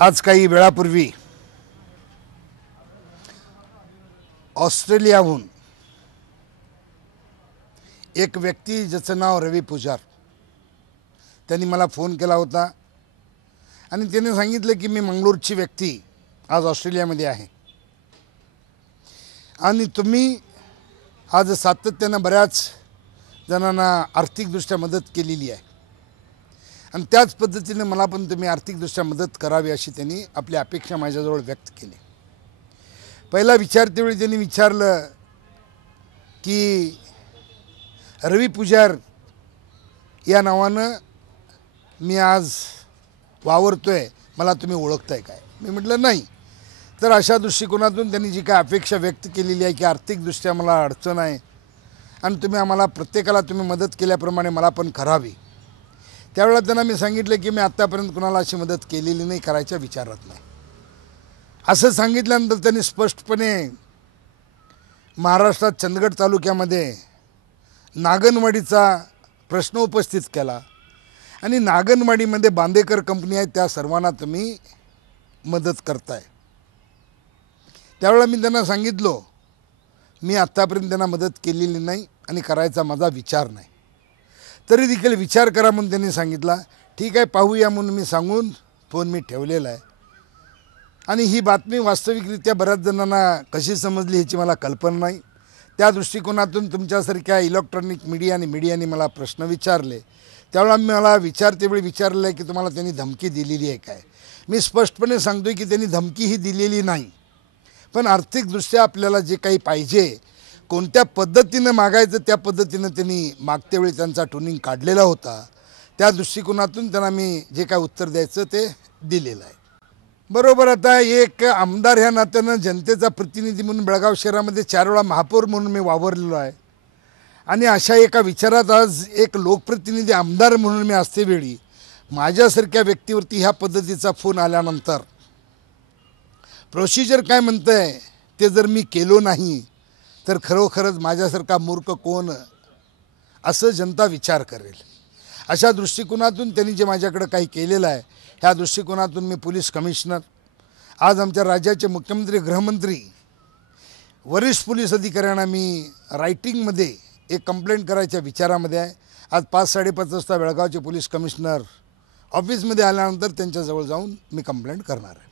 आज काही वेळापूर्वी ऑस्ट्रेलियाहून एक व्यक्ती ज्याचं नाव रवी पुजार त्यांनी मला फोन केला होता आणि त्याने सांगितलं की मी मंगळूरची व्यक्ती आज ऑस्ट्रेलियामध्ये आहे आणि तुम्ही आज सातत्यानं बऱ्याच जणांना आर्थिकदृष्ट्या मदत केलेली आहे आणि त्याच पद्धतीने मला पण तुम्ही आर्थिकदृष्ट्या मदत करावी अशी त्यांनी आपली अपेक्षा माझ्याजवळ व्यक्त केली। पहिला विचारतेवेळी त्यांनी विचारलं की रवी पुजार या नावानं मी आज वावरतोय, मला तुम्ही ओळखताय काय? मी म्हटलं नाही। तर अशा दृष्टिकोनातून त्यांनी जी काय अपेक्षा व्यक्त केलेली आहे की आर्थिकदृष्ट्या मला अडचण आहे आणि तुम्ही आम्हाला प्रत्येकाला तुम्ही मदत केल्याप्रमाणे मला पण करावी, त्यावेळेला त्यांना मी सांगितलं की मी आत्तापर्यंत कुणाला अशी मदत केलेली नाही, करायच्या विचारात नाही। असं सांगितल्यानंतर त्यांनी स्पष्टपणे महाराष्ट्रात चंदगड तालुक्यामध्ये नागनवाडीचा प्रश्न उपस्थित केला आणि नागनवाडीमध्ये बांदेकर कंपनी आहे, त्या सर्वांना तुम्ही मदत करताय। त्यावेळेला मी त्यांना सांगितलं मी आत्तापर्यंत त्यांना मदत केलेली नाही आणि करायचा माझा विचार नाही, तरी देखील विचार करा म्हणून त्यांनी सांगितला। ठीक आहे, पाहूया म्हणून मी सांगून फोन मी ठेवलेला आहे आणि ही बातमी वास्तविकरित्या बऱ्याच जणांना कशी समजली ह्याची मला कल्पना नाही। त्या दृष्टिकोनातून तुमच्यासारख्या इलेक्ट्रॉनिक मीडिया आणि मीडियाने मला प्रश्न विचारले, त्यावेळेला मला विचारतेवेळी विचारलं आहे की तुम्हाला त्यांनी धमकी दिलेली आहे काय? मी स्पष्टपणे सांगतोय की त्यांनी धमकी ही दिलेली नाही, पण आर्थिकदृष्ट्या आपल्याला जे काही पाहिजे कोणत्या पद्धतीनं मागायचं त्या पद्धतीनं त्यांनी मागच्या वेळी त्यांचा ट्युनिंग काढलेला होता, त्या दृष्टिकोनातून त्यांना मी जे काय उत्तर द्यायचं ते दिलेलं आहे। बरोबर, आता एक आमदार ह्या नात्यानं जनतेचा प्रतिनिधी म्हणून बेळगाव शहरामध्ये 4 वेळा महापौर म्हणून मी वावरलेलो आहे आणि अशा एका विचारात आज एक लोकप्रतिनिधी आमदार म्हणून मी असतेवेळी माझ्यासारख्या व्यक्तीवरती ह्या पद्धतीचा फोन आल्यानंतर प्रोसिजर काय म्हणतं आहे ते जर मी केलो नाही तर खरोखरच माझ्यासारखा मूर्ख कोण असं जनता विचार करेल। अशा दृष्टिकोनातून त्यांनी जे माझ्याकडे काही केलेलं आहे ह्या दृष्टिकोनातून मी पोलीस कमिशनर, आज आमच्या राज्याचे मुख्यमंत्री, गृहमंत्री, वरिष्ठ पोलीस अधिकाऱ्यांना मी रायटिंगमध्ये एक कंप्लेंट करायच्या विचारामध्ये आहे। आज 5-5:30 वाजता बेळगावचे पोलीस कमिशनर ऑफिसमध्ये आल्यानंतर त्यांच्याजवळ जाऊन मी कंप्लेंट करणार आहे।